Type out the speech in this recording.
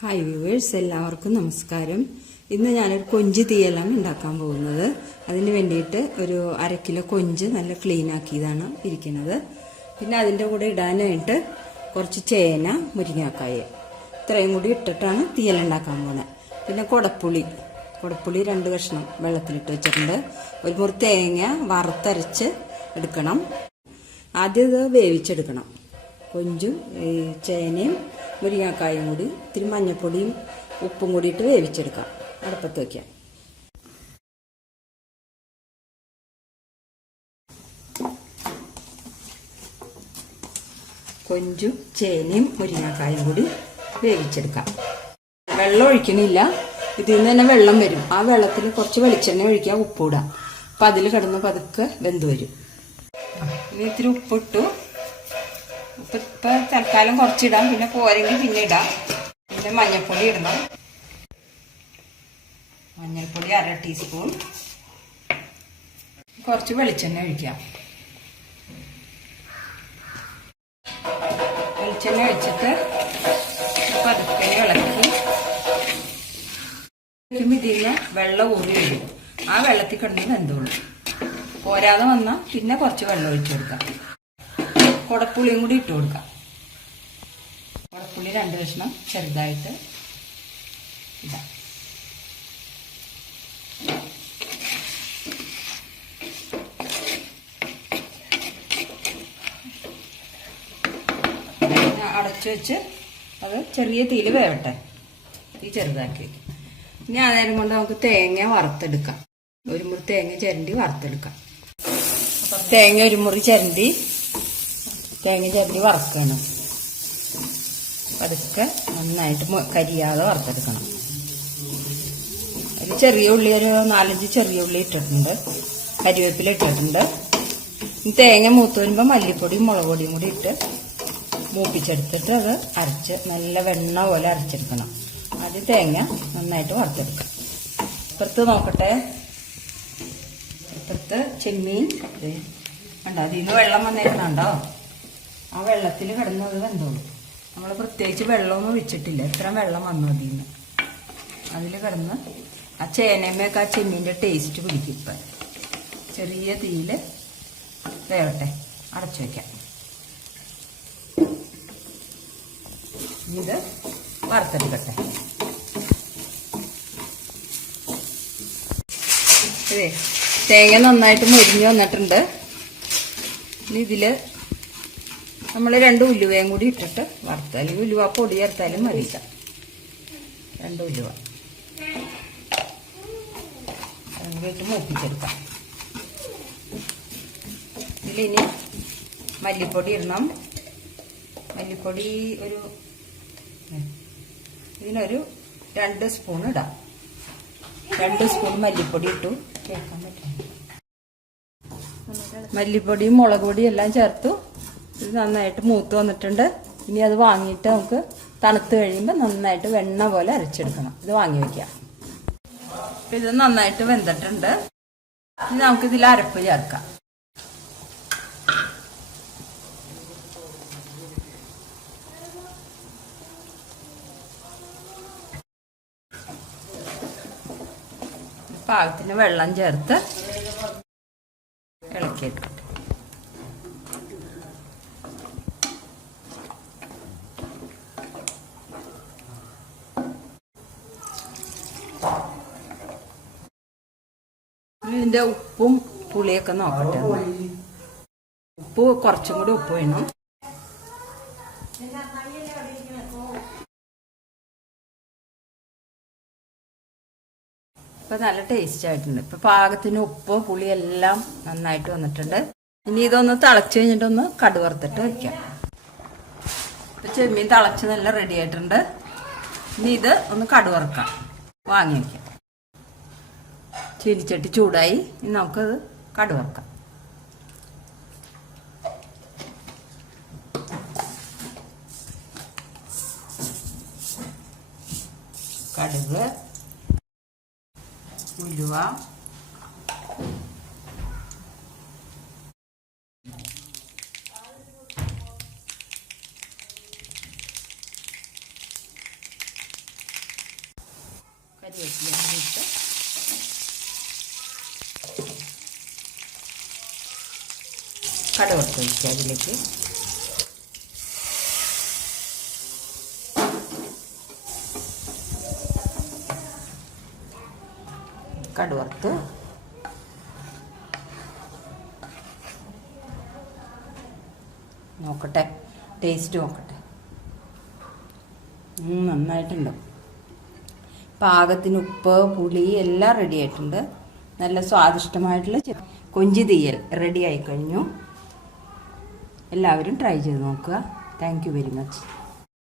Hi viewers എല്ലാവർക്കും നമസ്കാരം. ഇന്ന് ഞാനൊരു കൊഞ്ച് തീയലാണ് ഉണ്ടാക്കാൻ പോകുന്നത്. അതിന് വേണ്ടിയിട്ട് ഒരു അര കിലോ കൊഞ്ച് നല്ല ക്ലീൻ ആക്കിയതാണ് ഇരിക്കുന്നത്. പിന്നെ അതിന്റെ കൂടെ ഇടാനായിട്ട് കുറച്ച് ചേന മുരിങ്ങാക്കായ. ഇത്രയും കൂടി ഇട്ടിട്ടാണ് തീയൽ ഉണ്ടാക്കാൻ പോകുന്നത് പിന്നെ കുടപ്പുളി. കുടപ്പുളി രണ്ട് കഷ്ണം വെള്ളത്തിലിട്ട് വെച്ചിട്ടുണ്ട്. ഒരു മുറി തേങ്ങ വറുത്തരച്ച് എടുക്കണം. ആദ്യം ഇത് വേവിച്ചെടുക്കണം. കൊഞ്ചും ഈ ചേനയും മുരിങ്ങാക്കായും കൂടി ഇത്തിരി മഞ്ഞൾപ്പൊടിയും ഉപ്പും കൂടിയിട്ട് വേവിച്ചെടുക്കാം. അടുപ്പത്ത് വയ്ക്കാം കൊഞ്ചും ചേനയും മുരിങ്ങാക്കായും കൂടി വേവിച്ചെടുക്കാം. വെള്ളം ഒഴിക്കണില്ല. ഇതിൽ നിന്ന് തന്നെ വെള്ളം വരും. ആ വെള്ളത്തിൽ കുറച്ച് വെളിച്ചെണ്ണ ഒഴിക്കുക ഉപ്പിടാം അപ്പം അതിൽ കിടന്ന് പതുക്കെ വെന്ത് വരും. ഇനി ഇത്തിരി ഉപ്പിട്ടു ഇപ്പൊ തൽക്കാലം കുറച്ചിടാം. പിന്നെ പോരെങ്കിൽ പിന്നെ ഇടാം. പിന്നെ മഞ്ഞൾപ്പൊടി ഇടണം. മഞ്ഞൾപ്പൊടി അര ടീസ്പൂൺ. കുറച്ച് വെളിച്ചെണ്ണ ഒഴിക്കാം. വെളിച്ചെണ്ണ ഒഴിച്ചിട്ട് പതുക്കെ ഇളക്കി. ഇതിന് വെള്ളം ഊറി വരും. ആ വെള്ളത്തിൽ കിടന്ന് വെന്തോളൂ പോരാതെ വന്നാൽ പിന്നെ കുറച്ച് വെള്ളം ഒഴിച്ചു കൊടുക്കാം. കുടപ്പുളിയും കൂടി ഇട്ട് കൊടുക്കാം. കുടപ്പുളി രണ്ട് കഷ്ണം ചെറുതായിട്ട് ഇടാം. അടച്ചു വെച്ച് അത് ചെറിയ തീയിൽ വേവട്ടെ. ഈ ചെറുതാക്കി ഇനി ആ നേരം കൊണ്ട് നമുക്ക് തേങ്ങ വറുത്തെടുക്കാം. ഒരു മുറി തേങ്ങ ചിരണ്ടി വറുത്തെടുക്കാം. തേങ്ങ ഒരു മുറി ചിരണ്ടി തേങ്ങ ചേർത്തി വറക്കണം. പതുക്കെ നന്നായിട്ട് കരിയാതെ വറുത്തെടുക്കണം. ഒരു ചെറിയ ഉള്ളി ഒരു നാലഞ്ച് ചെറിയ ഉള്ളി ഇട്ടിട്ടുണ്ട്. കരിവേപ്പില ഇട്ടിട്ടുണ്ട്. തേങ്ങ മൂത്ത് വരുമ്പോൾ മല്ലിപ്പൊടിയും മുളക് പൊടിയും കൂടി ഇട്ട് മൂപ്പിച്ചെടുത്തിട്ട് അത് അരച്ച് നല്ല വെണ്ണ പോലെ അരച്ചെടുക്കണം. ആദ്യം തേങ്ങ നന്നായിട്ട് വറുത്തെടുക്കാം. ഇപ്പുറത്ത് നോക്കട്ടെ. ഇപ്പുറത്ത് ചെമ്മീൻ. കണ്ടോ? അതിൽ നിന്ന് വെള്ളം വന്നേക്കണുണ്ടോ? ആ വെള്ളത്തിൽ കിടന്നത് വെന്തോളൂ നമ്മൾ പ്രത്യേകിച്ച് വെള്ളമൊന്നും വെച്ചിട്ടില്ല എത്ര വെള്ളം വന്നു അതിൽ നിന്ന് അതിൽ കിടന്ന് ആ ചേനമ്മയൊക്കെ ആ ചെമ്മീന്റെ ടേസ്റ്റ് പിടിക്കും ഇപ്പം. ചെറിയ തീയിൽ വേവട്ടെ. അടച്ചു വയ്ക്കാം ഇത് വറുത്തെടുക്കട്ടെ. തേങ്ങ നന്നായിട്ട് മുരിഞ്ഞ് വന്നിട്ടുണ്ട്. ഇതിൽ നമ്മൾ രണ്ട് ഉലുവയും കൂടി ഇട്ടിട്ട് വറുത്ത് അല്ലെങ്കിൽ ഉലുവ പൊടി ചേർത്താലും മതി. രണ്ട് ഉലുവ. ഇട്ട് മൂപ്പിച്ചെടുക്കാം. ഇതിലിനി മല്ലിപ്പൊടി ഇടണം. മല്ലിപ്പൊടി ഒരു ഇതിനൊരു രണ്ട് സ്പൂൺ ഇടാം. രണ്ട് സ്പൂൺ മല്ലിപ്പൊടി ഇട്ടു. കേൾക്കാൻ പറ്റും മല്ലിപ്പൊടിയും മുളക് പൊടിയും എല്ലാം ചേർത്തു. ഇത് നന്നായിട്ട് മൂത്ത് വന്നിട്ടുണ്ട്. ഇനി അത് വാങ്ങിയിട്ട് നമുക്ക് തണുത്ത് കഴിയുമ്പോൾ നന്നായിട്ട് വെണ്ണ പോലെ അരച്ചെടുക്കണം. ഇത് വാങ്ങി വെക്കാം. ഇത് നന്നായിട്ട് വെന്തിട്ടുണ്ട്. ഇനി നമുക്ക് ഇതിൽ അരപ്പ് ചേർക്കാം. പാകത്തിന് വെള്ളം ചേർത്ത് ഇളക്കിയെടുക്കട്ടെ ഇതിന്റെ ഉപ്പും പുളിയൊക്കെ നോക്കട്ടെ ഉപ്പ് കുറച്ചും കൂടി ഉപ്പ് വേണം. ഇപ്പൊ നല്ല ടേസ്റ്റ് ആയിട്ടുണ്ട്. ഇപ്പൊ പാകത്തിന് ഉപ്പ് പുളി എല്ലാം നന്നായിട്ട് വന്നിട്ടുണ്ട്. ഇനി ഇതൊന്ന് തിളച്ച് കഴിഞ്ഞിട്ടൊന്ന് കടുവറുത്തിട്ട് വെക്കാം. ഇപ്പൊ ചെമ്മീൻ തിളച്ച് നല്ല റെഡി ആയിട്ടുണ്ട്. ഇനി ഇത് ഒന്ന് കടുവറുക്കാം വാങ്ങി വെക്കാം. ചീനിച്ചട്ടി ചൂടായി. ഇനി നമുക്കത് കടുവറുക്കാം കടുക് ഉലുവ കരിവേപ്പില ഇട്ട് കടുവത്ത് ഒഴിക്കുക അതിലേക്ക്. കടുവറുത്ത്. നോക്കട്ടെ ടേസ്റ്റ് നോക്കട്ടെ. നന്നായിട്ടുണ്ട്. പാകത്തിന് ഉപ്പ് പുളി എല്ലാം റെഡി ആയിട്ടുണ്ട്. നല്ല സ്വാദിഷ്ടമായിട്ടുള്ള കൊഞ്ചി തീയൽ റെഡി ആയി കഴിഞ്ഞു. എല്ലാവരും ട്രൈ ചെയ്ത് നോക്കുക. Thank very much